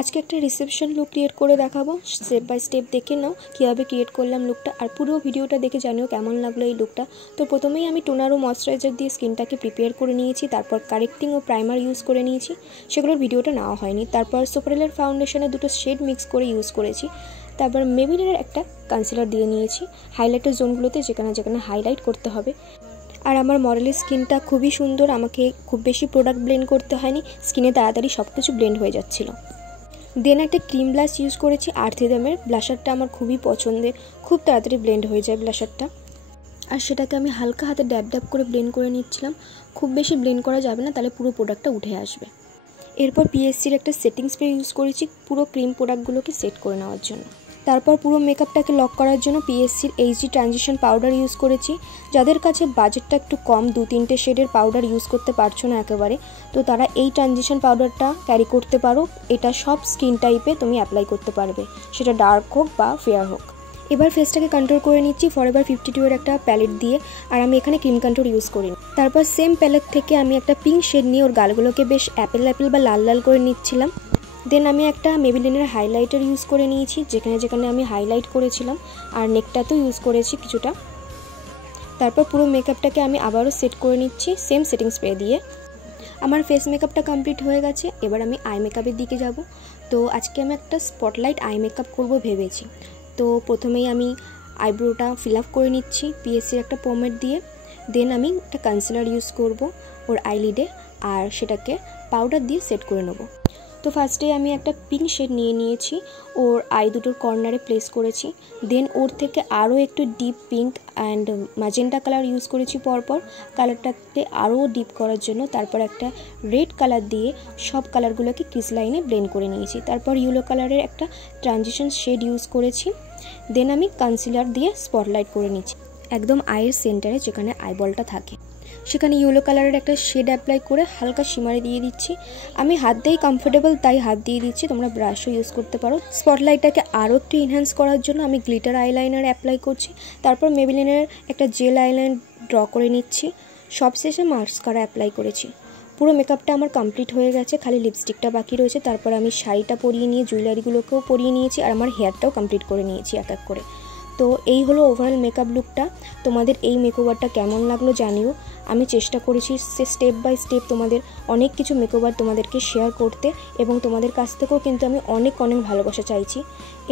আজকে একটা reception look create করে দেখাবো। স্টেপ বাই স্টেপ দেখে নাও কীভাবে ক্রিয়েট করলাম লুকটা, আর পুরো ভিডিওটা দেখে জানিও কেমন লাগলো এই লুকটা। তো প্রথমেই আমি টোনার ও ময়শ্চারাইজার দিয়ে স্কিনটাকে প্রিপেয়ার করে নিয়েছি, তারপর কারেক্টিং ও প্রাইমার ইউজ করে নিয়েছি, সেগুলোর ভিডিওটা নেওয়া হয়নি। তারপর সোপারেলের ফাউন্ডেশনে দুটো শেড মিক্স করে ইউজ করেছি। তারপর মেবিলিনের একটা কনসিলার দিয়ে নিয়েছি হাইলাইটের জোনগুলোতে, যেখানে যেখানে হাইলাইট করতে হবে। আর আমার মডেলের স্কিনটা খুবই সুন্দর, আমাকে খুব বেশি প্রোডাক্ট ব্লেন্ড করতে হয়নি, স্কিনে তাড়াতাড়ি সব কিছু ব্লেন্ড হয়ে যাচ্ছিলো। দেন একটা ক্রিম ব্লাশ ইউজ করেছি আর্থিদামের। ব্লাশারটা আমার খুবই পছন্দের, খুব তাড়াতাড়ি ব্লেন্ড হয়ে যায় ব্লাশারটা। আর সেটাকে আমি হালকা হাতে ড্যাব ড্যাব করে ব্লেন্ড করে নিচ্ছিলাম, খুব বেশি ব্লেন্ড করা যাবে না, তাহলে পুরো প্রোডাক্টটা উঠে আসবে। এরপর পিএসসির একটা সেটিং স্প্রে ইউজ করেছি পুরো ক্রিম প্রোডাক্টগুলোকে সেট করে নেওয়ার জন্য। তারপর পুরো মেকআপটাকে লক করার জন্য পিএসসির এইচডি ট্রানজিশন পাউডার ইউজ করেছি। যাদের কাছে বাজেটটা একটু কম, 2-3টে শেডের পাউডার ইউজ করতে পারছো না একেবারে, তো তারা এই ট্রানজিশন পাউডারটা ক্যারি করতে পারো। এটা সব স্কিন টাইপে তুমি অ্যাপ্লাই করতে পারবে, সেটা ডার্ক হোক বা ফেয়ার হোক। এবার ফেসটাকে কন্ট্রোল করে নিচ্ছি ফরএভার 52 এর একটা প্যালেট দিয়ে, আর আমি এখানে ক্রিম কন্ট্রোল ইউজ করিনি। তারপর সেম প্যালেট থেকে আমি একটা পিঙ্ক শেড নিয়ে ওর গালগুলোকে বেশ অ্যাপেল অ্যাপেল বা লাল লাল করে নিচ্ছিলাম। দেন আমি একটা মেবিলিনের হাইলাইটার ইউজ করে নিয়েছি, যেখানে যেখানে আমি হাইলাইট করেছিলাম, আর নেকটাতেও ইউজ করেছি কিছুটা। তারপর পুরো মেকআপটাকে আমি আবারও সেট করে নিচ্ছি সেম সেটিং স্প্রে দিয়ে। আমার ফেস মেকআপটা কমপ্লিট হয়ে গেছে, এবার আমি আই মেকআপের দিকে যাব। তো আজকে আমি একটা স্পটলাইট আই মেকআপ করব ভেবেছি। তো প্রথমেই আমি আইব্রোটা ফিল আপ করে নিচ্ছি পিএসসির একটা পোমেড দিয়ে। দেন আমি একটা কনসিলার ইউজ করব ওর আইলিডে, আর সেটাকে পাউডার দিয়ে সেট করে নেব। তো ফার্স্টে আমি একটা পিঙ্ক শেড নিয়ে নিয়েছি, ওর আই দুটোর কর্নারে প্লেস করেছি। দেন ওর থেকে আরও একটু deep pink and magenta colour use করেছি পরপর কালারটাকে আরও ডিপ করার জন্য। তারপর একটা রেড কালার দিয়ে সব কালারগুলোকে ক্রিস লাইনে ব্লেন্ড করে নিয়েছি। তারপর ইয়েলো কালারের একটা ট্রানজিশন শেড ইউজ করেছি। দেন আমি কনসিলার দিয়ে স্পটলাইট করে নিচ্ছি একদম আইয়ের সেন্টারে, যেখানে আইবলটা থাকে সেখানে ইয়েলো কালারের একটা শেড অ্যাপ্লাই করে হালকা শিমারে দিয়ে দিচ্ছি। আমি হাত দিয়েই কমফোর্টেবল, তাই হাত দিয়ে দিচ্ছি, তোমরা ব্রাশও ইউজ করতে পারো। স্পটলাইটটাকে আরও একটু এনহ্যান্স করার জন্য আমি গ্লিটার আইলাইনার অ্যাপ্লাই করছি। তারপর মেবিলিনের একটা জেল আইলাইন ড্র করে নিচ্ছি। সবশেষে মাস্কারা অ্যাপ্লাই করেছি। পুরো মেকআপটা আমার কমপ্লিট হয়ে গেছে, খালি লিপস্টিকটা বাকি রয়েছে। তারপর আমি শাড়িটা পরিয়ে নিয়ে জুয়েলারিগুলোকেও পরিয়ে নিয়েছি, আর আমার হেয়ারটাও কমপ্লিট করে নিয়েছি এক এক করে। তো এই হলো ওভারঅল মেকআপ লুকটা। তোমাদের এই মেকওভারটা কেমন লাগলো জানিও। আমি চেষ্টা করেছি স্টেপ বাই স্টেপ তোমাদের অনেক কিছু মেকওভার তোমাদেরকে শেয়ার করতে, এবং তোমাদের কাছ থেকেও কিন্তু আমি অনেক অনেক ভালোবাসা চাইছি।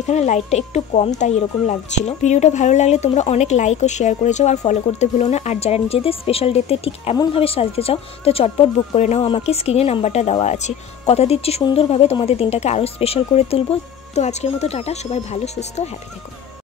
এখানে লাইটটা একটু কম, তাই এরকম লাগছিল। ভিডিওটা ভালো লাগলে তোমরা অনেক লাইক ও শেয়ার করে যাও, আর ফলো করতে ভুলো না। আর যারা নিজেদের স্পেশাল ডেতে ঠিক এমনভাবে সাজতে চাও, তো চটপট বুক করে নাও, আমাকে স্ক্রিনে নাম্বারটা দেওয়া আছে। কথা দিচ্ছি সুন্দরভাবে তোমাদের দিনটাকে আরও স্পেশাল করে তুলবো। তো আজকের মতো টাটা, সবাই ভালো সুস্থ হ্যাপি থেকো।